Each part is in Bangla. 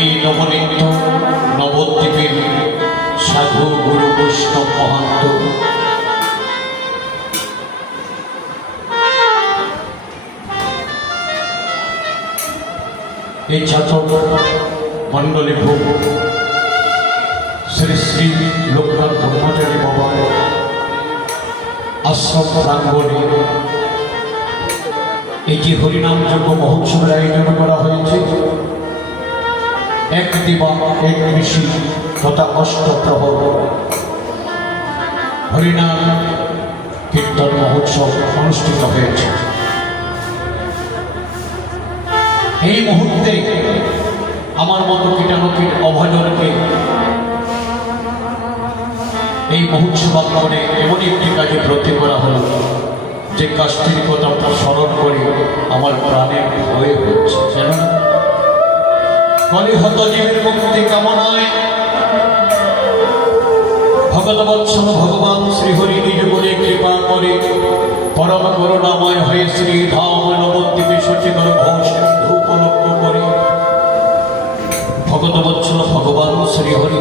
এই নবনীত নবদ্বীপের সাধু গুরু বৈষ্ণব মহান্ত এই ছাত্র মণ্ডলী ভোগ শ্রী শ্রী লোকনাথ ব্রহ্মচারী বাবার আশ্রম প্রাঙ্গণে এই যে হরিনাম যজ্ঞ মহোৎসবের আয়োজন করা হয়েছে, এক দিবা এক ঋষি তথা অষ্টপ্রহর হরিনাম কীর্তন মহোৎসব অনুষ্ঠিত হয়েছে। এই মুহূর্তে আমার মতো কীটানুকীট অভাজনকে এই মহোৎসবাঙ্গনে এমন একটি কাজে ব্রতী করা হলো যে কাজটির কথা স্মরণ করে আমার প্রাণে ভয় হচ্ছে। জানো না, কলিহত জীবের মুক্তি কামনায় ভগবৎসল ভগবান শ্রীহরি নিজ বলে কৃপা করে পরম করুণাময় হয়ে শ্রীধাম নবদ্বীপে সচিবর ঘোষিন্ধু উপলক্ষ করে ভগবৎসল ভগবান শ্রীহরি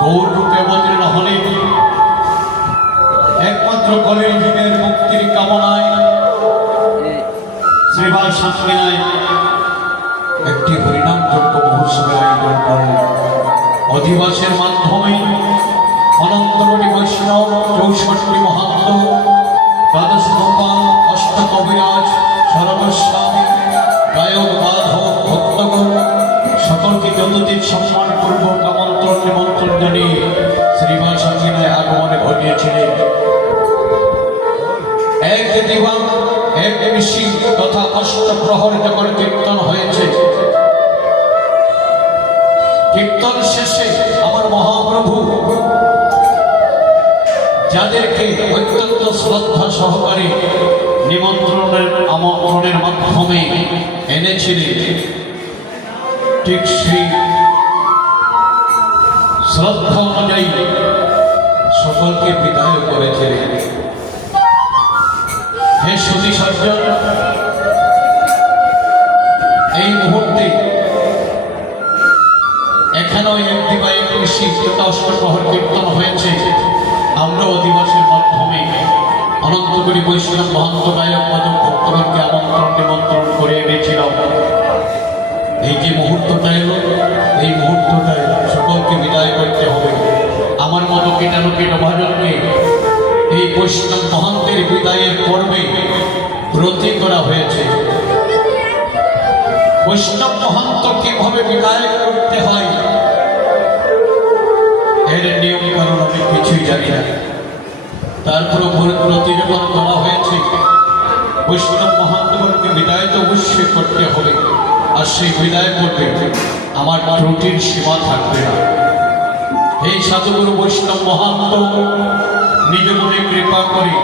গৌর রূপে অবতীর্ণ হলেন একমাত্র কলির জীবের মুক্তির কামনায় শ্রীবাস সাতক্ষীরায় একটি হরিনাম যজ্ঞ মহোৎসবের আয়োজন করেন। অধিবাসের মাধ্যমে অনন্তকোটি বৈষ্ণব, 64 মহান্ত, দ্বাদশ গোপাল, অষ্ট কবিরাজ, সর্বস্বামী, গায়ক, বাধক, ভক্তগণ সকলকে যতদিন সম্মানপূর্বক আমন্ত্রণ নিমন্ত্রণ জানিয়ে শ্রীবাস সাতক্ষীরায় আগমনে ঘটিয়েছিলেন। এক দিবা এক ঋষি তথা অষ্টপ্রহর যখন কীর্তন হয়েছে, কীর্তন শেষে আমার মহাপ্রভু যাদেরকে অত্যন্ত শ্রদ্ধা সহকারে আমন্ত্রণের মাধ্যমে এনেছিলেন, ঠিক সেই শ্রদ্ধা অনুযায়ী সকলকে বিদায় করেছিলেন। হে সুধী সজ্জন, এই মুহূর্তে এখানেও এক দিবা এক ঋষি তথা অষ্টপ্রহর কীর্তন হয়েছে। আমরা অধিবাসের মাধ্যমে অনন্তকোটি বৈষ্ণব মহান্ত গায়ক মাধব ভক্তগণকে আমন্ত্রণ নিমন্ত্রণ করে এনেছিলাম। এই যে মুহূর্তটা এলো, এই মুহূর্তটায় সকলকে বিদায় করতে হবে। আমার মতো কীটানুকীট ভাজনকে এই বৈষ্ণব মহান্তের বিদায়ের পর্বে ব্রতী করা হয়েছে। বৈষ্ণব মহান্ত কিভাবে বিদায় করতে হয় এর নিয়ম কারণ আমি কিছুই জানি না। তারপর ব্রতী যখন করা হয়েছে, বৈষ্ণব মহান্তগণকে বিদায় তো অবশ্যই করতে হবে, আর সেই বিদায় করবে আমার ত্রুটির সীমা থাকবে না। এই সাধুগুরু বৈষ্ণব মহান্ত নিজ মনে কৃপা করে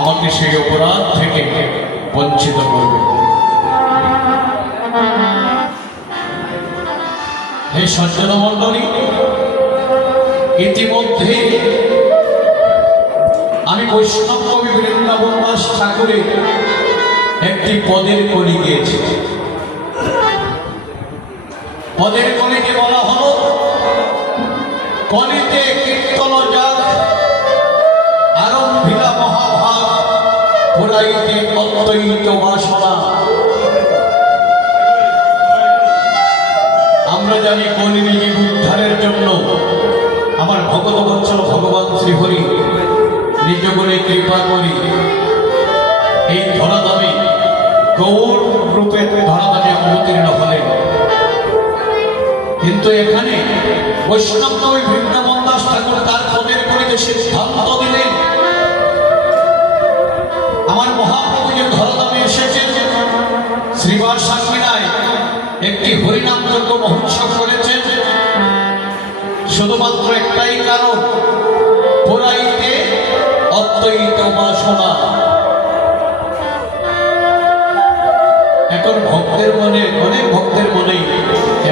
আমাকে সেই অপরাধ থেকে বঞ্চিত করবে। হে সজ্জন মণ্ডলী, ইতিমধ্যে আমি বৈষ্ণব কবি বৃন্দাবন দাস ঠাকুরের একটি পদের কলি গিয়েছি। পদের কলিকে বলা হলো, কলিতে কীর্তন যাক আরম্ভিলা মহাভাগ, ভোলাইতে অদ্বৈত বাসনা। আমরা জানি কলির জীব উদ্ধারের জন্য আমার ভগবৎসল ভগবান শ্রীহরি নিজ বলে কৃপা করি এই ধরাধামে গৌর রূপে ধরাধামে অবতীর্ণ হলেন। কিন্তু এখানে বৈষ্ণব কবি বৃন্দাবন দাস ঠাকুর তার পদের করিতে সিদ্ধান্ত দিলেন, আমার মহাপ্রভু যে ধরাধামে এসেছেন, শ্রীবাস সাঙ্গিনায় একটি হরিনাম যজ্ঞ মহোৎসব করেছেন, শুধুমাত্র একটাই কারণ, পুরাইতে অদ্বৈত বাসনা। এখন ভক্তের মনে, অনেক ভক্তের মনে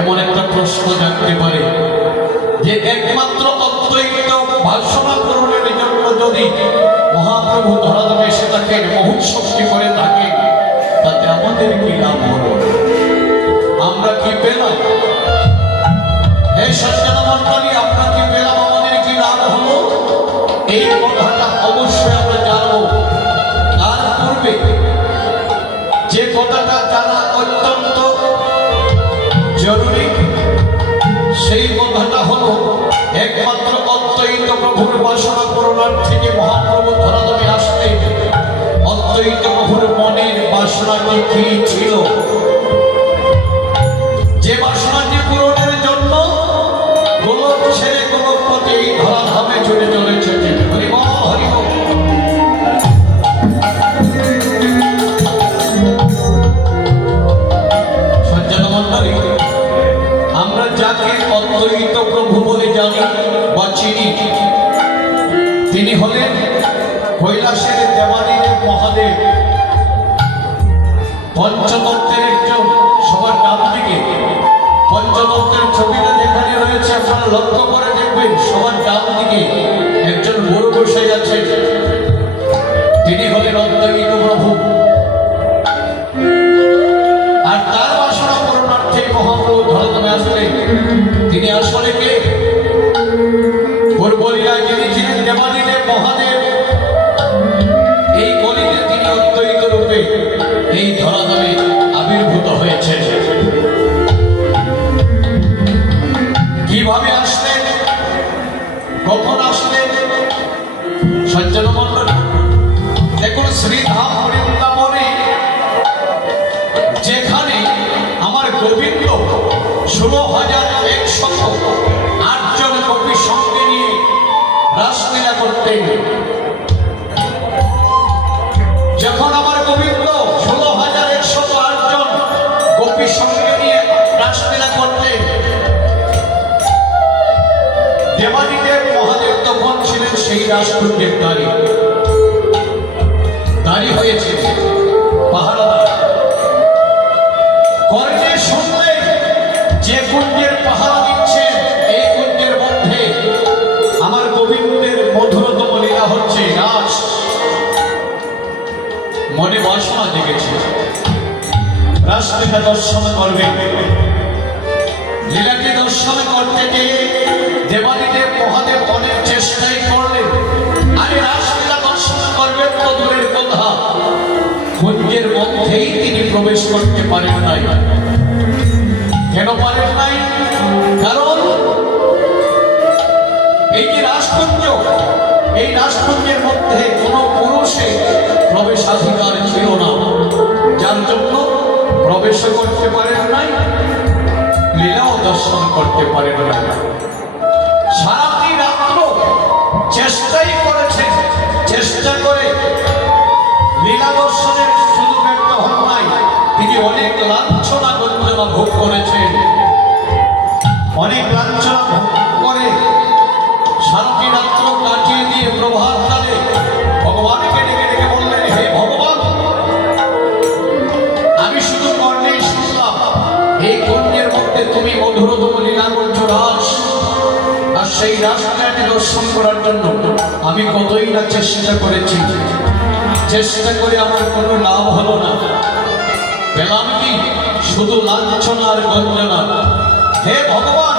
এমন একটা প্রশ্ন জাগতে পারে যে একমাত্র অদ্বৈত বাসনা পূরণের জন্য যদি মহাপ্রভু ধরাধামে এসে থাকেন, মহোৎসবটি করে থাকেন, তাতে আমাদের কি লাভ হলো? আমরা কি পেলাম? এই সজ্জন মন্ডলী, আমরা কি পেলাম? আমাদের কি লাভ হলো? এই কথাটা অবশ্যই আমরা জানবো। তার পূর্বে যে কথাটা জানা অত্যন্ত জরুরি, সেই কথাটা হলো একমাত্র অদ্বৈত প্রভুর বাসনা পূরণার্থে যে মহাপ্রভু ধরাধামে আসলেন, অদ্বৈত প্রভুর মনের বাসনাটি কি ছিল? যে বাসনাটি পূরণের জন্য গোলক ছেড়ে গোলকপতি এই ধরাধামে চলে চলেছে। হরি বল, হরি বল। সজ্জন মন্ডলী, আমরা যাকে অদ্বৈত প্রভু বলে জানি বা চিনি, তিনি হলেন কৈলাসের দেবাদিদেব মহাদেব, পঞ্চতত্ত্বের একজন। সবার ডান দিকে পঞ্চতত্ত্বের ছবিটা যেখানে রয়েছে আপনারা লক্ষ্য করে দেখবেন, সবার ডান দিকে একজন গুরু বসে আছেন, তিনি হলেন অদ্বৈত প্রভু। আর তার বাসনা পূরণার্থে মহাপ্রভু ধরাধামে আসলেন। তিনি আসলে কে? পূর্বলীলায় যিনি ছিলেন দেবাদিদেব মহাদেব, এই কলিতে তিনি অদ্বৈত রূপে এই ধরাধামে আবির্ভূত হয়েছেন। কিভাবে আসলেন, কখন আসলেন? সজ্জন মন্ডলী, দেখুন শ্রীধাম বৃন্দাবনে যেখানে আমার গোবিন্দ 16,108 জন গোপী সঙ্গে নিয়ে রাসলীলা করতেন, যখন আমার গোবিন্দ 16,108 জন গোপী সঙ্গে নিয়ে রাসলীলা করতেন, দেবাদিদেব মহাদেব তখন ছিলেন সেই রাসকুণ্ডের দাঁড়ি হয়েছে পাহারাদার। কর্ণে শুনলে যে কুঞ্জের পাহারা দিচ্ছেন, এই কুঞ্জের মধ্যে আমার গোবিন্দের মধুরতম লীলা হচ্ছে, রাস। মনে বাসনা জেগেছে, রাসলীলা দর্শন করবেন। লীলাকে দর্শন করতে গিয়ে দেবাদিদেব মহাদেব অনেক চেষ্টাই করলেন। আরে রাসলীলা দর্শন করবেন তো দূরের কথা, কুঞ্জের মধ্যেই তিনি প্রবেশ করতে পারেন নাই। কেন পারেন নাই? কারণ এই যে রাসকুঞ্জ, এই রাসকুঞ্জের মধ্যে কোনো পুরুষের প্রবেশাধিকার ছিল না, যার জন্য প্রবেশ করতে পারেন নাই, লীলাও দর্শন করতে পারেন নাই। সারাটি রাত্র চেষ্টাই করেছেন, চেষ্টা করে লীলা দর্শনের শুধু ব্যক্ত হন নাই, তিনি অনেক লাঞ্ছনা গঞ্জনা ভোগ করেছেন। অনেক লাঞ্ছনা ভোগ করে সারাটি রাত্র কাটিয়ে দিয়ে প্রভাতকালে ভগবানকে ডেকে ডেকে বললেন, হে ভগবান, আমি শুধু কর্ণেই শুনলাম এই কুঞ্জের মধ্যে তুমি মধুরতম লীলা করছো, রাস। আর সেই রাসলীলাটি দর্শন করার জন্য আমি কতই না চেষ্টা করেছি, চেষ্টা করে আমার কোনো লাভ হলো না। পেলাম কি? শুধু লাঞ্ছনা আর গঞ্জনা। হে ভগবান,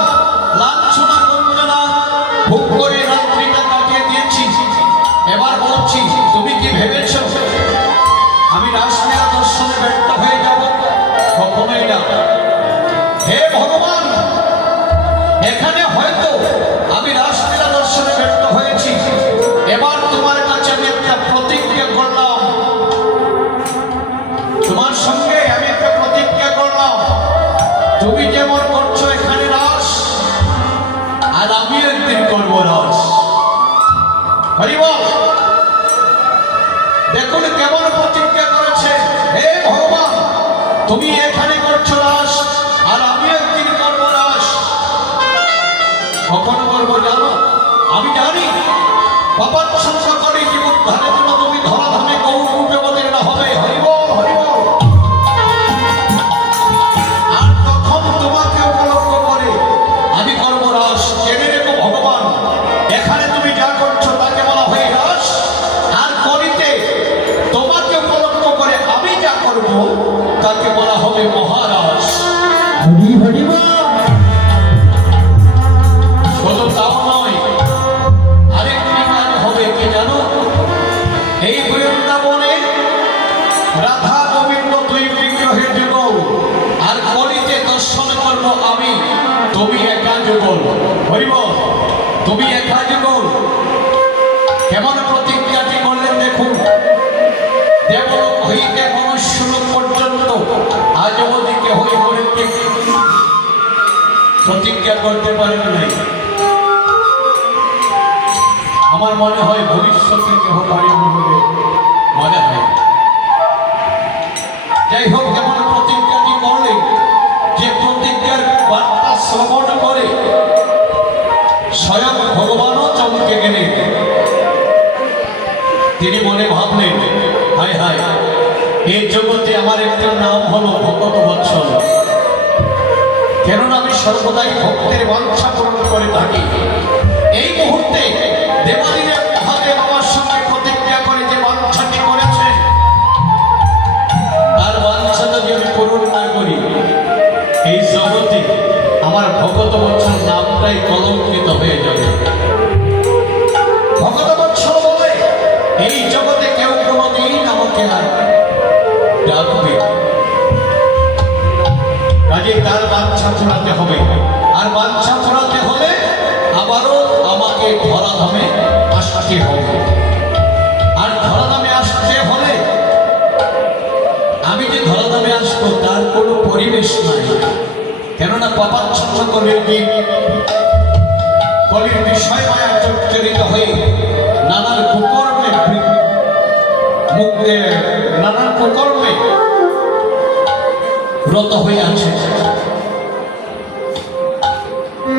লাঞ্ছনা গঞ্জনা ভোগ করে রাত্রিটা কাটিয়ে দিয়েছি, এবার বলছি তুমি কি ভেবেছ আমি রাসলীলা দর্শনে ব্যর্থ হয়ে যাব? কখনোই না। হে ভগবান, এখানে হয়তো আমি রাসলীলা দর্শনে ব্যর্থ হয়েছি, এবার তোমার কাছে আমি একটা প্রতিজ্ঞা করলাম, তোমার সঙ্গে আমি একটা প্রতিজ্ঞা করলাম, তুমি যেমন করছো এখানে রাস, হরি বল। দেখুন কেমন প্রতিজ্ঞা করেছে, হে ভগবান তুমি এখানে করছো রাস, আর আমি একদিন করবো রাস। কখন করবো জানো? আমি জানি পাপাচ্ছন্ন করে জীব উদ্ধারের জন্য তুমি ধরাধামে গৌর রূপে অবতীর্ণ হবে। হরি বল, হরি বল। আর তখন তোমাকে উপলক্ষ করে আমি করবো রাস। জেনে রেখো ভগবান, এখানে তুমি যা করছো তাকে বলা হয় রাস, আর করিতে তোমাকে উপলক্ষ করে আমি যা করবো তাকে বলা হবে মহারাস। হরি হরি বল। শুধু তাও নয়, আরেকটি কাজ হবে কি জানো? এই বৃন্দাবনে রাধা গোবিন্দ দুই বিগ্রহের যুগল, আর কলিতে দর্শন করবো আমি, তুমি একা যুগল। হরিব, তুমি একা যুগল। কেমন প্রতিজ্ঞাটি করলেন দেখুন। দেবলোক হইতে মনুষ্যলোক পর্যন্ত আজ অবধি কেহ হরিকে প্রতিজ্ঞা করতে পারেন নাই। আমার মনে হয় ভবিষ্যতে কেহ পারেন বলে মনে হয়। যাই হোক, যেমন প্রতিজ্ঞাটি করলেন, যে প্রতিজ্ঞার বার্তা শ্রবণ করে স্বয়ং ভগবানও চমকে গেলেন। তিনি মনে ভাবলেন, হায় হায়, এই জগতে আমার একটা নাম হলো ভগত বৎসল। কেননা আমি সর্বদাই ভক্তের বাঞ্ছা পূরণ করে থাকি। এই মুহূর্তে দেবাদিদেব মহাদেব আমার সঙ্গে প্রতিজ্ঞা করে যে বাঞ্ছাটি করেছে, তার বাঞ্ছা যদি আমি পূরণ না করি, এই জগতে আমার ভগত বৎসল নামটাই কলঙ্কিত হয়ে যাবে। ভগত বৎসল বলে এই জগতে কেউ কোনোদিন আমাকে আর ডাকবে। কাজে তার বাঞ্ছা পূরাতে হবে, আর বাঞ্ছা পূরাতে হলে আবারও আমাকে ধরাধামে আসতে হবে। আর ধরাধামে আসতে হলে আমি যে ধরাধামে আসবো তার কোনো পরিবেশ নাই। কেননা পাপাচ্ছন্ন করে কলির বিষয় মায়া জর্জরিত হয়ে নানান কুকর্মে নানান কুকর্মে রত হয়ে আছে।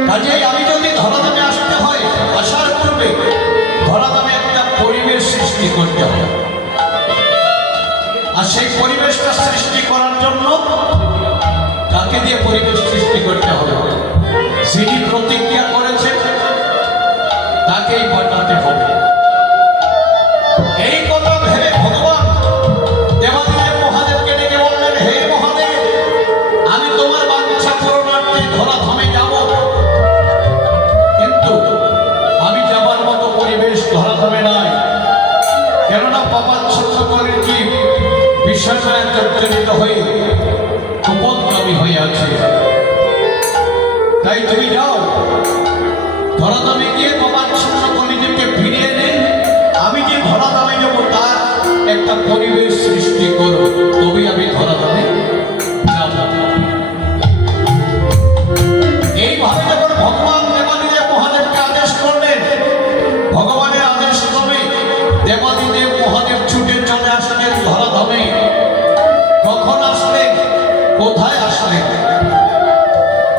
কাজেই আমি যদি ধরাধামে আসতে হয়, আসার পূর্বে ধরাধামে একটা পরিবেশ সৃষ্টি করতে হবে। আর সেই পরিবেশটা সৃষ্টি করার জন্য কাকে দিয়ে পরিবেশ সৃষ্টি করতে হবে? যিনি প্রতিজ্ঞা করেছেন তাকেই পাঠাতে হবে। এই কথা ভেবে ভগবান দেবাদিদেব মহাদেবকে ডেকে বললেন, হে মহাদেব, আমি তোমার বাঞ্ছা পূরণার্থে ধরাধামে যাব, কিন্তু আমি যাবার মতো পরিবেশ ধরাধামে নাই। কেননা পাপাচ্ছন্ন করে কি বিষয়টা জর্জরিত হয়ে কুপদগামী হয়ে আছে। তাই তুমি যাও, ধরাধামে গিয়ে পাপাচ্ছন্ন কলিদেবকে ফিরিয়ে নেন। আমি যে ধরাধামে যাব তার একটা পরিবেশ সৃষ্টি করো, তবেই আমি ধরাধামে যাব। এইভাবে যখন ভগবান দেবাদিদেব মহাদেবকে আদেশ করলেন, ভগবানের আদেশ ক্রমে দেবাদিদেব মহাদেব ছুটে চলে আসলেন ধরাধামে। কখন আসলেন? কোথায় আসলেন?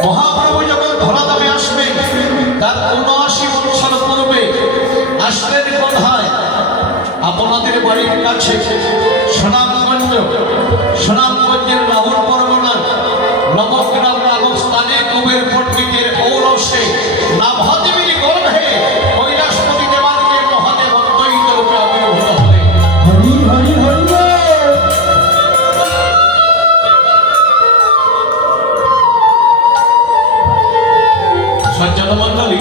মহাপ্রভু যখন ধরাধামে আসবেন তার ৭৯ বছর পূর্বে আসলেন কোথায়? আপনাদের বাড়ির কাছে সুনামগঞ্জ, সুনামগঞ্জের লাহুর পরগনার নবগ্রাম নামক স্থানে কুবের পণ্ডিতের ঔরসে নাভাদেবীর গর্ভে কৈলাসপতি দেবাদিদেব মহাদেব অদ্বৈত রূপে আবির্ভূত হলেন। হরি হরি হরি বল। সজ্জন মণ্ডলী,